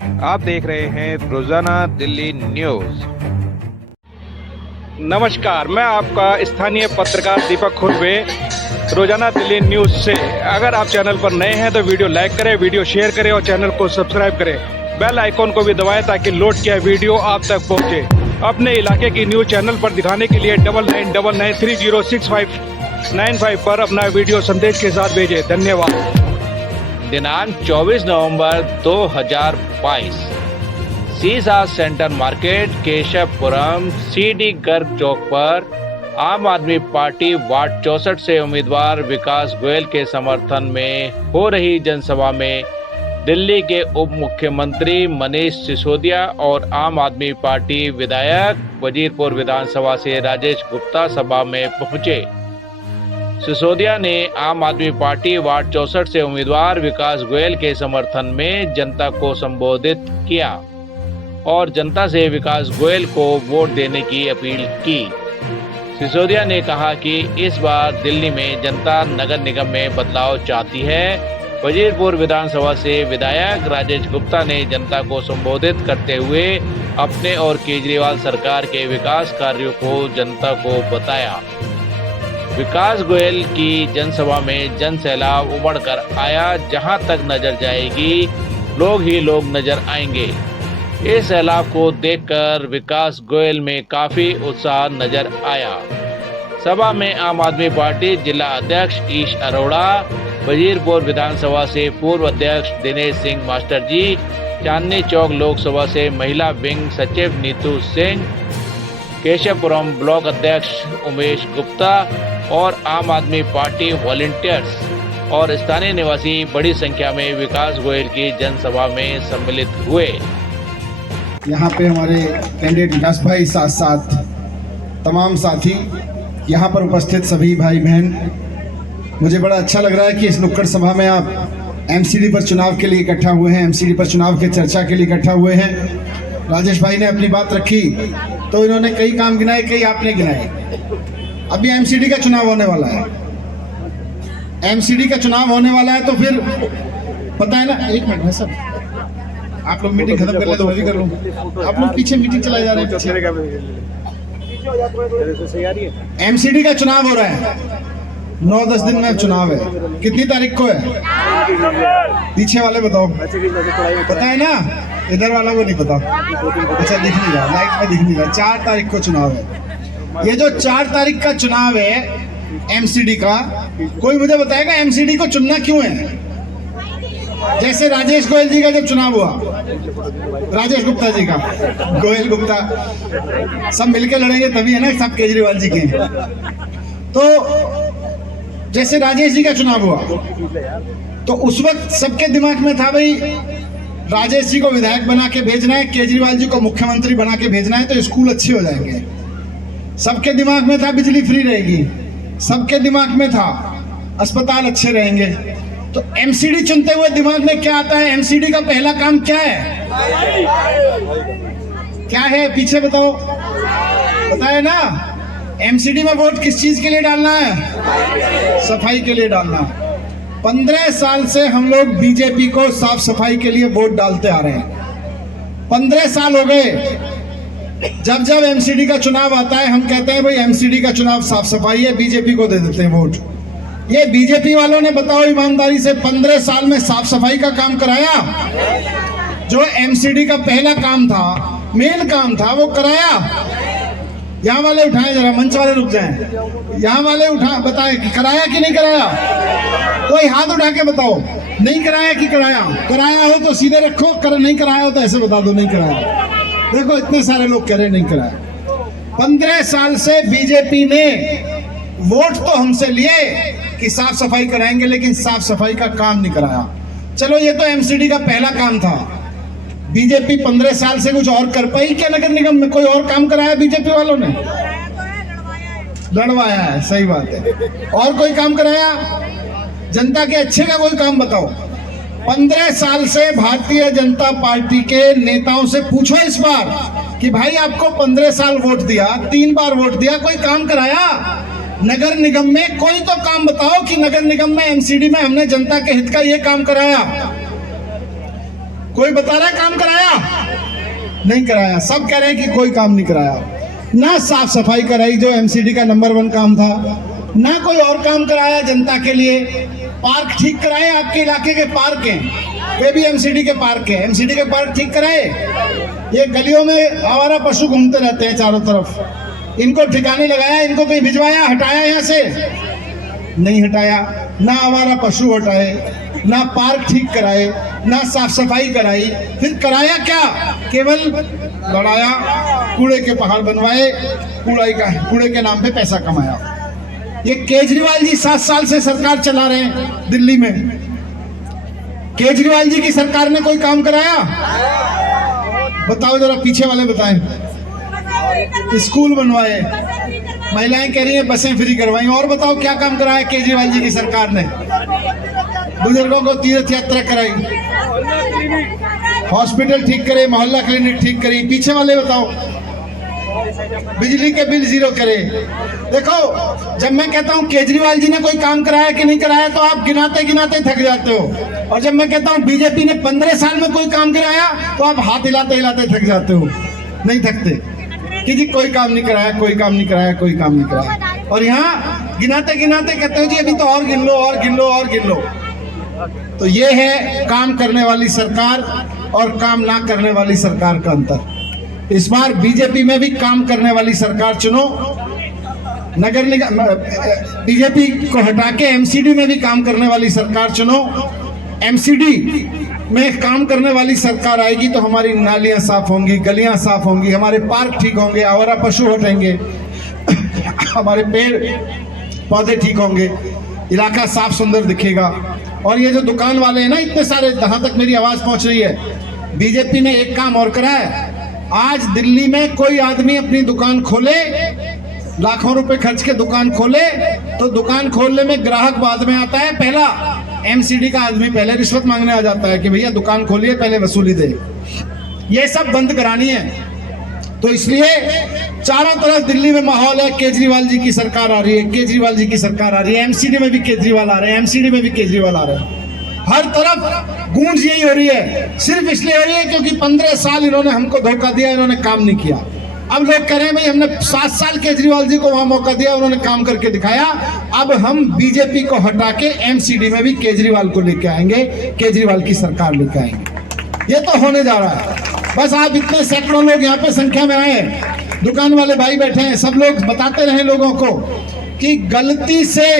आप देख रहे हैं रोजाना दिल्ली न्यूज। नमस्कार, मैं आपका स्थानीय पत्रकार दीपक खुरवे, रोजाना दिल्ली न्यूज से। अगर आप चैनल पर नए हैं तो वीडियो लाइक करें, वीडियो शेयर करें और चैनल को सब्सक्राइब करें। बेल आइकॉन को भी दबाएं ताकि लोड किया वीडियो आप तक पहुंचे। अपने इलाके की न्यूज चैनल पर दिखाने के लिए 9999306595 पर अपना वीडियो संदेश के साथ भेजें। धन्यवाद। दिनांक 24 नवंबर 2022 सीसा center market, Keshavpuram, CD Garg Chowk पर आम आदमी पार्टी वार्ड 64 से उम्मीदवार विकास गोयल के समर्थन में हो रही जनसभा में दिल्ली के उप मुख्यमंत्री मनीष सिसोदिया और आम आदमी पार्टी विधायक वजीरपुर विधानसभा से राजेश गुप्ता सभा में पहुंचे। सिसोदिया ने आम आदमी पार्टी वार्ड 64 से उम्मीदवार विकास गोयल के समर्थन में जनता को संबोधित किया और जनता से विकास गोयल को वोट देने की अपील की। सिसोदिया ने कहा कि इस बार दिल्ली में जनता नगर निगम में बदलाव चाहती है। वजीरपुर विधानसभा से विधायक राजेश गुप्ता ने जनता को संबोधित करते हुए अपने और केजरीवाल सरकार के विकास कार्यों को जनता को बताया। विकास गोयल की जनसभा में जन सैलाब उमड़ कर आया। जहां तक नजर जाएगी लोग ही लोग नजर आएंगे। इस सैलाब को देखकर विकास गोयल में काफी उत्साह नजर आया। सभा में आम आदमी पार्टी जिला अध्यक्ष ईश अरोड़ा, वजीरपुर विधानसभा से पूर्व अध्यक्ष दिनेश सिंह मास्टर जी, चांदनी चौक लोकसभा से महिला विंग सचिव नीतू सिंह, केशवपुरम ब्लॉक अध्यक्ष उमेश गुप्ता और आम आदमी पार्टी वॉलंटियर्स और स्थानीय निवासी बड़ी संख्या में विकास गोयल की जनसभा में सम्मिलित हुए। यहाँ पे हमारे कैंडिडेट विकास भाई साथ साथ तमाम साथी यहाँ पर उपस्थित सभी भाई बहन, मुझे बड़ा अच्छा लग रहा है कि इस नुक्कड़ सभा में आप एमसीडी पर चुनाव के लिए इकट्ठा हुए हैं, एमसीडी पर चुनाव के चर्चा के लिए इकट्ठा हुए हैं। राजेश भाई ने अपनी बात रखी तो इन्होंने कई काम गिनाए, कई आपने गिनाए। अभी एमसीडी का चुनाव होने वाला है, एमसीडी का चुनाव होने वाला है तो फिर पता है ना। एक मिनट है सर, आप लोग मीटिंग खत्म कर ले तो मैं भी कर लूँ। आप लोग पीछे मीटिंग चलाए जा रहे हैं, पीछे। एमसीडी का चुनाव हो रहा है, 9-10 दिन में चुनाव है। कितनी तारीख को है? पीछे वाले बताओ, पता है ना? इधर वाला को नहीं पता। अच्छा, दिख नहीं रहा, लाइट में दिख नहीं रहा। 4 तारीख को चुनाव है। ये जो 4 तारीख का चुनाव है एमसीडी का, कोई मुझे बताएगा एमसीडी को चुनना क्यों है? जैसे राजेश गोयल जी का जब चुनाव हुआ, राजेश गुप्ता जी का, गोयल गुप्ता सब मिलके लड़ेंगे तभी है ना, सब केजरीवाल जी के। तो जैसे राजेश जी का चुनाव हुआ तो उस वक्त सबके दिमाग में था भाई राजेश जी को विधायक बना के भेजना है, केजरीवाल जी को मुख्यमंत्री बना के भेजना है तो स्कूल अच्छे हो जाएंगे। सबके दिमाग में था बिजली फ्री रहेगी, सबके दिमाग में था अस्पताल अच्छे रहेंगे। तो एमसीडी चुनते हुए दिमाग में क्या आता है? एमसीडी का पहला काम क्या है? क्या है? पीछे बताओ, बताए ना। एमसीडी में वोट किस चीज के लिए डालना है? सफाई के लिए डालना। 15 साल से हम लोग बीजेपी को साफ सफाई के लिए वोट डालते आ रहे हैं। 15 साल हो गए। जब जब एमसीडी का चुनाव आता है हम कहते हैं भाई एमसीडी का चुनाव साफ सफाई है, बीजेपी को दे देते हैं वोट। ये बीजेपी वालों ने बताओ ईमानदारी से 15 साल में साफ सफाई का काम कराया? जो एमसीडी का पहला काम था, मेन काम था, वो कराया? यहाँ वाले उठाएं जरा, मंच वाले रुक जाएं। यहाँ वाले उठा बताएं कि कराया कि नहीं कराया? कोई हाथ उठा के बताओ, नहीं कराया कि कराया? कराया हो तो सीधे रखो, नहीं कराया हो तो ऐसे बता दो नहीं कराया। देखो इतने सारे लोग कह रहे नहीं कराया। 15 साल से बीजेपी ने वोट तो हमसे लिए कि साफ सफाई कराएंगे, लेकिन साफ सफाई का काम नहीं कराया। चलो ये तो एमसीडी का पहला काम था। बीजेपी 15 साल से कुछ और कर पाई क्या नगर निगम में? कोई और काम कराया बीजेपी वालों ने? लड़वाया है, सही बात है। और कोई काम कराया? जनता के अच्छे का कोई काम बताओ। 15 साल से भारतीय जनता पार्टी के नेताओं से पूछो इस बार कि भाई आपको 15 साल वोट दिया, 3 बार वोट दिया, कोई काम कराया? नगर निगम में कोई तो काम बताओ कि नगर निगम में एमसीडी में हमने जनता के हित का ये काम कराया। कोई बता रहा है काम कराया? नहीं कराया। सब कह रहे हैं कि कोई काम नहीं कराया। ना साफ सफाई कराई जो एमसीडी का नंबर 1 काम था, ना कोई और काम कराया जनता के लिए। पार्क ठीक कराए, आपके इलाके के पार्क हैं, वे भी एमसीडी के पार्क हैं, एमसीडी के पार्क ठीक कराए। ये गलियों में आवारा पशु घूमते रहते हैं चारों तरफ, इनको ठिकाने लगाया, इनको कहीं भिजवाया, हटाया यहाँ से? नहीं हटाया। ना आवारा पशु हटाए, ना पार्क ठीक कराए, ना साफ सफाई कराई। फिर कराया क्या? केवल लड़ाया, कूड़े के पहाड़ बनवाए, कूड़े के नाम पे पैसा कमाया। ये केजरीवाल जी 7 साल से सरकार चला रहे हैं दिल्ली में। केजरीवाल जी की सरकार ने कोई काम कराया? बताओ जरा, पीछे वाले बताएं। स्कूल बनवाए, महिलाएं कह रही हैं बसें फ्री करवाई। और बताओ क्या काम कराया केजरीवाल जी की सरकार ने? बुजुर्गों को तीर्थ यात्रा कराई, हॉस्पिटल ठीक करे, मोहल्ला क्लिनिक ठीक करी। पीछे वाले बताओ। बिजली के बिल 0 करे। देखो, जब मैं कहता हूं केजरीवाल जी ने कोई काम कराया कि नहीं कराया तो आप गिनाते गिनाते थक जाते हो, और जब मैं कहता हूं बीजेपी ने 15 साल में कोई काम कराया तो आप हाथ हिलाते हिलाते थक जाते हो। नहीं थकते कि जी कोई काम नहीं कराया, कोई काम नहीं कराया, कोई काम नहीं कराया। और यहाँ गिनाते गिनाते कहते हो जी अभी तो और गिन लो, और गिन लो, और गिन लो। तो ये है काम करने वाली सरकार और काम ना करने वाली सरकार का अंतर। इस बार बीजेपी में भी काम करने वाली सरकार चुनो। नगर निगम बीजेपी को हटा के एमसीडी में भी काम करने वाली सरकार चुनो। एमसीडी में काम करने वाली सरकार आएगी तो हमारी नालियां साफ होंगी, गलियां साफ होंगी, हमारे पार्क ठीक होंगे, आवारा पशु हटेंगे, हमारे पेड़ पौधे ठीक होंगे, इलाका साफ सुंदर दिखेगा। और ये जो दुकान वाले हैं ना इतने सारे, जहां तक मेरी आवाज पहुंच रही है, बीजेपी ने एक काम और करा है। आज दिल्ली में कोई आदमी अपनी दुकान खोले, लाखों रुपए खर्च के दुकान खोले, तो दुकान खोलने में ग्राहक बाद में आता है, पहला एमसीडी का आदमी पहले रिश्वत मांगने आ जाता है कि भैया दुकान खोलिए, पहले वसूली दे। ये सब बंद करानी है। तो इसलिए चारों तरफ दिल्ली में माहौल है, केजरीवाल जी की सरकार आ रही है, केजरीवाल जी की सरकार आ रही है। एमसीडी में भी केजरीवाल आ रहे हैं, एमसीडी में भी केजरीवाल आ रहे हैं। हर तरफ गूंज यही हो रही है। सिर्फ इसलिए हो रही है क्योंकि 15 साल इन्होंने हमको धोखा दिया, इन्होंने काम नहीं किया। अब लोग कह रहे हैं भाई हमने 7 साल केजरीवाल जी को वहां मौका दिया, उन्होंने काम करके दिखाया। अब हम बीजेपी को हटा के एमसीडी में भी केजरीवाल को लेके आएंगे, केजरीवाल की सरकार लेके आएंगे। ये तो होने जा रहा है। बस आप इतने सैकड़ों लोग यहाँ पे संख्या में आए, दुकान वाले भाई बैठे हैं, सब लोग बताते रहे लोगों को कि गलती से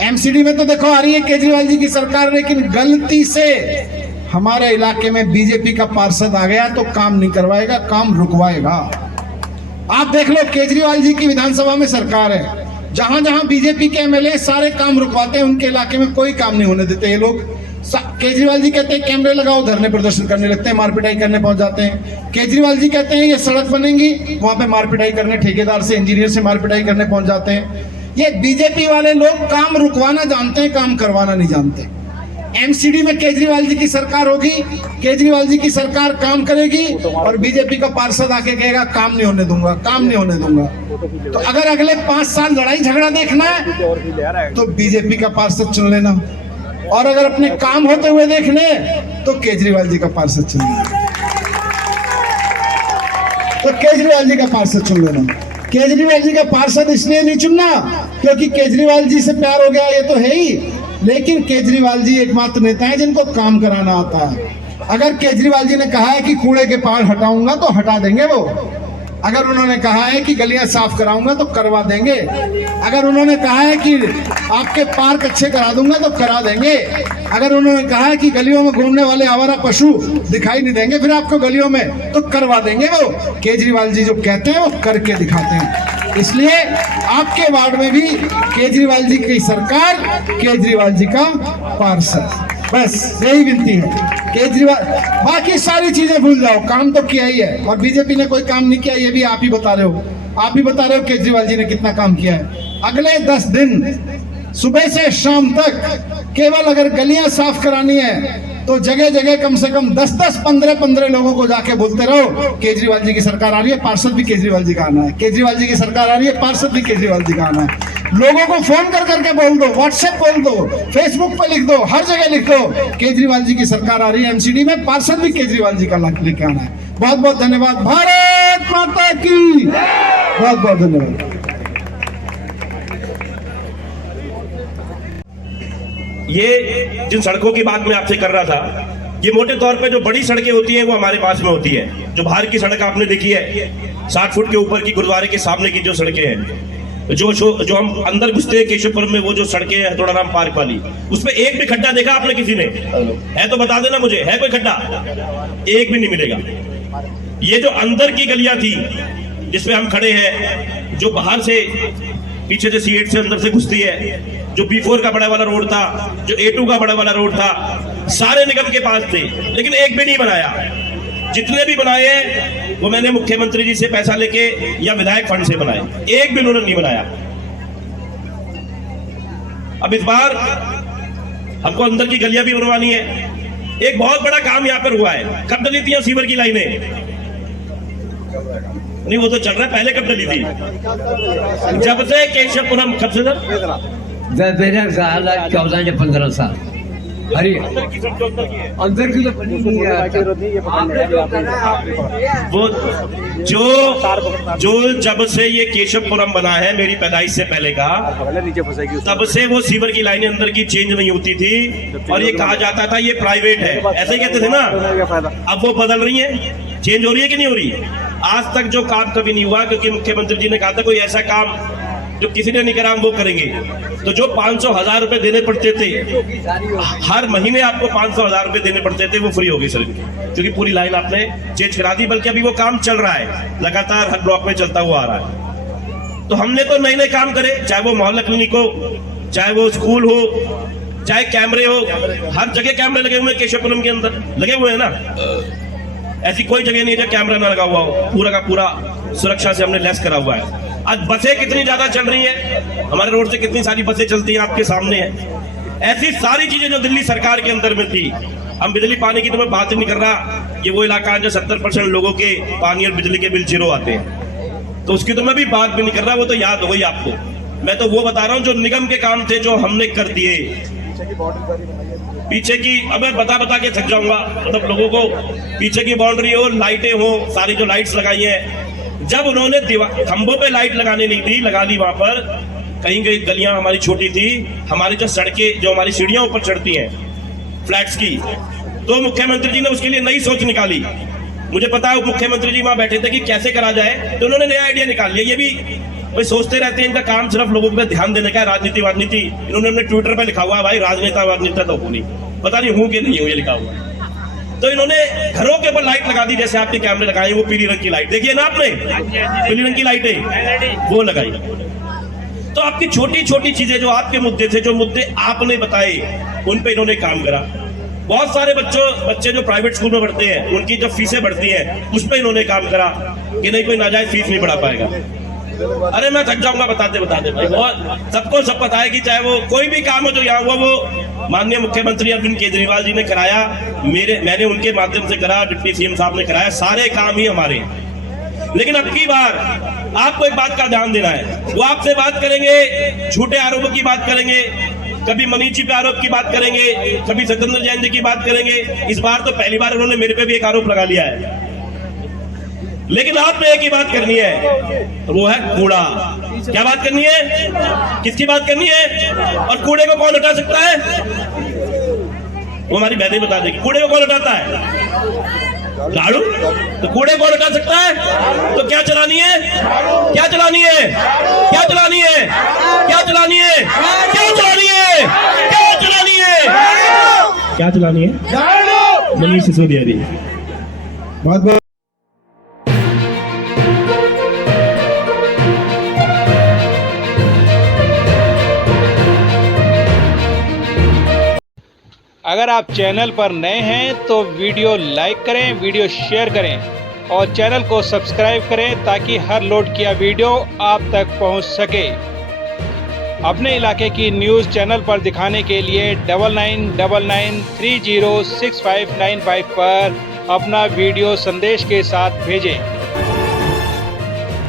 एमसीडी में तो देखो आ रही है केजरीवाल जी की सरकार, लेकिन गलती से हमारे इलाके में बीजेपी का पार्षद आ गया तो काम नहीं करवाएगा, काम रुकवाएगा। आप देख लो, केजरीवाल जी की विधानसभा में सरकार है, जहां जहां बीजेपी के एमएलए सारे काम रुकवाते हैं, उनके इलाके में कोई काम नहीं होने देते ये लोग। केजरीवाल जी कहते हैं कैमरे लगाओ, धरने प्रदर्शन करने लगते हैं, मारपिटाई करने पहुंच जाते हैं। केजरीवाल जी कहते हैं ये सड़क बनेंगी, वहां पे मारपिटाई करने, ठेकेदार से, इंजीनियर से मारपिटाई करने पहुंच जाते हैं। ये बीजेपी वाले लोग काम रुकवाना जानते हैं, काम करवाना नहीं जानते। एमसीडी में केजरीवाल जी की सरकार होगी, केजरीवाल जी की सरकार काम करेगी, और बीजेपी का पार्षद आके कहेगा काम नहीं होने दूंगा, काम नहीं होने दूंगा। तो अगर अगले 5 साल लड़ाई झगड़ा देखना है तो बीजेपी का पार्षद चुन लेना, और अगर अपने काम होते हुए देखने तो केजरीवाल जी का पार्षद चुन लेना, तो केजरीवाल जी का पार्षद चुन लेना। केजरीवाल जी का पार्षद इसलिए नहीं चुनना क्योंकि केजरीवाल जी से प्यार हो गया, ये तो है ही, लेकिन केजरीवाल जी एकमात्र नेता है जिनको काम कराना आता है। अगर केजरीवाल जी ने कहा है कि कूड़े के पहाड़ हटाऊंगा तो हटा देंगे वो। अगर उन्होंने कहा है कि गलियां साफ कराऊंगा तो करवा देंगे। अगर उन्होंने कहा है कि आपके पार्क अच्छे करा दूंगा तो करा देंगे। अगर उन्होंने कहा है कि गलियों में घूमने वाले आवारा पशु दिखाई नहीं देंगे फिर आपको गलियों में, तो करवा देंगे वो। केजरीवाल जी जो कहते हैं वो करके दिखाते हैं। इसलिए आपके वार्ड में भी केजरीवाल जी की सरकार, केजरीवाल जी का पार्षद, बस यही विनती है। केजरीवाल, बाकी सारी चीजें भूल जाओ, काम तो किया ही है। और बीजेपी ने कोई काम नहीं किया, ये भी आप ही बता रहे हो। आप ही बता रहे हो केजरीवाल जी ने कितना काम किया है। अगले 10 दिन सुबह से शाम तक केवल अगर गलियां साफ करानी है तो जगह जगह कम से कम 10-10, 15-15 लोगों को जाके बोलते रहो केजरीवाल जी की सरकार आ रही है, पार्षद भी केजरीवाल जी का आना है। केजरीवाल जी की सरकार आ रही है, पार्षद भी केजरीवाल जी का आना है। लोगों को फोन कर करके बोल दो, व्हाट्सएप बोल दो, फेसबुक पे लिख दो, हर जगह लिख दो, केजरीवाल जी की सरकार आ रही है। एमसीडी में पार्षद भी केजरीवाल जी का लेके आना है। बहुत बहुत धन्यवाद। भारत माता की बहुत बहुत धन्यवाद। ये जिन सड़कों की बात मैं आपसे कर रहा था, ये मोटे तौर पे जो बड़ी सड़कें होती हैं वो हमारे पास में होती है। जो बाहर की सड़क आपने देखी है 60 फुट के ऊपर की, गुरुद्वारे के सामने की जो सड़कें हैं, जो हम अंदर घुसते हैं केशवपुरम में, वो जो सड़कें हैं थोड़ा पार्क वाली, उसमें एक भी खड्डा देखा आपने किसी ने? है तो बता देना मुझे, है कोई खड्डा? एक भी नहीं मिलेगा। ये जो अंदर की गलियां थी जिसमें हम खड़े हैं, जो बाहर से पीछे से C8 से अंदर से घुसती है, जो B4 का बड़ा वाला रोड था, जो A2 का बड़ा वाला रोड था, सारे निगम के पास थे, लेकिन एक भी नहीं बनाया। जितने भी बनाए वो मैंने मुख्यमंत्री जी से पैसा लेके या विधायक फंड से बनाए, एक भी उन्होंने नहीं बनाया। अब इस बार हमको अंदर की गलियां भी बनवानी है। एक बहुत बड़ा काम यहाँ पर हुआ है। कब डली थी सीवर की लाइनें? नहीं, वो तो चल रहा है, पहले कब डली थी? जब से केशवपुरम, कब से सर? 14 या 15 साल। अरे अंदर की तो बनी नहीं है। वो जो जब से ये केशवपुरम बना है, मेरी पैदाइश से पहले का, तब से वो सीवर की लाइनें अंदर की चेंज नहीं होती थी और ये कहा जाता था ये प्राइवेट है, ऐसे ही कहते थे ना। अब वो बदल रही है, चेंज हो रही है कि नहीं हो रही? आज तक जो काम कभी नहीं हुआ, क्योंकि मुख्यमंत्री जी ने कहा था कोई ऐसा काम जो किसी ने नहीं करा हम वो करेंगे। तो जो 500,000 रुपए देने पड़ते थे, हर महीने आपको 500,000 रुपए देने पड़ते थे, वो फ्री हो गई सर, क्योंकि पूरी लाइन आपने चेंज करा दी। बल्कि अभी वो काम चल रहा है, लगातार हर ब्लॉक में चलता हुआ आ रहा है। तो हमने तो नए नए काम करे, चाहे वो मोहल्ला क्लिनिक हो, चाहे वो स्कूल हो, चाहे कैमरे हो, हर जगह कैमरे लगे हुए हैं। केशवपुरम के अंदर लगे हुए हैं ना, ऐसी कोई जगह नहीं है जहाँ कैमरा ना लगा हुआ हो। पूरा का पूरा सुरक्षा से हमने लेस करा हुआ है। आज बसें कितनी ज्यादा चल रही हैं, हमारे रोड से कितनी सारी बसें चलती हैं, आपके सामने है। ऐसी सारी चीजें जो दिल्ली सरकार के अंदर में थी। हम बिजली पानी की तो मैं बात ही नहीं कर रहा, ये वो इलाका है जो 70% लोगों के पानी और बिजली के बिल 0 आते हैं, तो उसकी तो मैं भी बात भी नहीं कर रहा, वो तो याद हो गई आपको। मैं तो वो बता रहा हूँ जो निगम के काम थे, जो हमने कर दिए। पीछे की, अब मैं बता के थक जाऊंगा, मतलब लोगों को पीछे की बाउंड्री हो, लाइटें हो, सारी जो लाइट्स लगाई हैं, जब उन्होंने खंभों पे लाइट लगाने नहीं दी, लगा दी वहां पर। कहीं कहीं गलियां हमारी छोटी थी, हमारी जो सड़कें, जो हमारी सीढ़ियां ऊपर चढ़ती हैं फ्लैट्स की, तो मुख्यमंत्री जी ने उसके लिए नई सोच निकाली। मुझे पता है मुख्यमंत्री जी वहां बैठे थे कि कैसे करा जाए, तो उन्होंने नया आइडिया निकाल लिया। ये भी भाई सोचते रहते हैं, इनका काम सिर्फ लोगों पे ध्यान देने का, राजनीति वाजनीति। इन्होंने अपने ट्विटर पे लिखा हुआ है भाई राजनेता वाजनेता तो हूं नहीं, पता नहीं हूं कि नहीं हूं, ये लिखा हुआ है। तो इन्होंने घरों के ऊपर लाइट लगा दी, जैसे आपने कैमरे लगाए, वो पीली रंग की लाइट देखिए ना आपने, पीली रंग की लाइटें वो लगाई। तो आपकी छोटी छोटी चीजें जो आपके मुद्दे थे, जो मुद्दे आपने बताए, उन पे इन्होंने काम करा। बहुत सारे बच्चे जो प्राइवेट स्कूल में पढ़ते हैं, उनकी जो फीसें बढ़ती हैं, उस पर इन्होंने काम करा कि नहीं कोई नाजायज फीस नहीं बढ़ा पाएगा। अरे मैं थक जाऊंगा बताते भाई, बहुत सबको सब पता है कि चाहे वो कोई भी काम हो जो यहाँ हुआ, वो माननीय मुख्यमंत्री अरविंद केजरीवाल जी ने कराया, मैंने उनके माध्यम से करा, डिप्टी CM साहब ने कराया, सारे काम ही हमारे हैं। लेकिन अब की बार आपको एक बात का ध्यान देना है, वो आपसे बात करेंगे, झूठे आरोपों की बात करेंगे, कभी मनीष जी पे आरोप की बात करेंगे, कभी सत्येंद्र जैन जी की बात करेंगे। इस बार तो पहली बार उन्होंने मेरे पे भी एक आरोप लगा लिया है। लेकिन आपने एक ही बात करनी है, वो है कूड़ा। क्या बात करनी है? किसकी बात करनी है? और कूड़े को कौन हटा सकता है? वो हमारी बहनें बता देगी। कूड़े को कौन हटाता है? झाड़ू। तो कूड़े कौन हटा सकता है? तो क्या चलानी है? क्या चलानी है? क्या चलानी है? क्या चलानी है? क्या चलानी है? क्या चलानी है? क्या चलानी है? मनीष सिसोदिया जी। बहुत बहुत अगर आप चैनल पर नए हैं तो वीडियो लाइक करें, वीडियो शेयर करें और चैनल को सब्सक्राइब करें ताकि हर लोड किया वीडियो आप तक पहुंच सके। अपने इलाके की न्यूज़ चैनल पर दिखाने के लिए 9999306595 पर अपना वीडियो संदेश के साथ भेजें।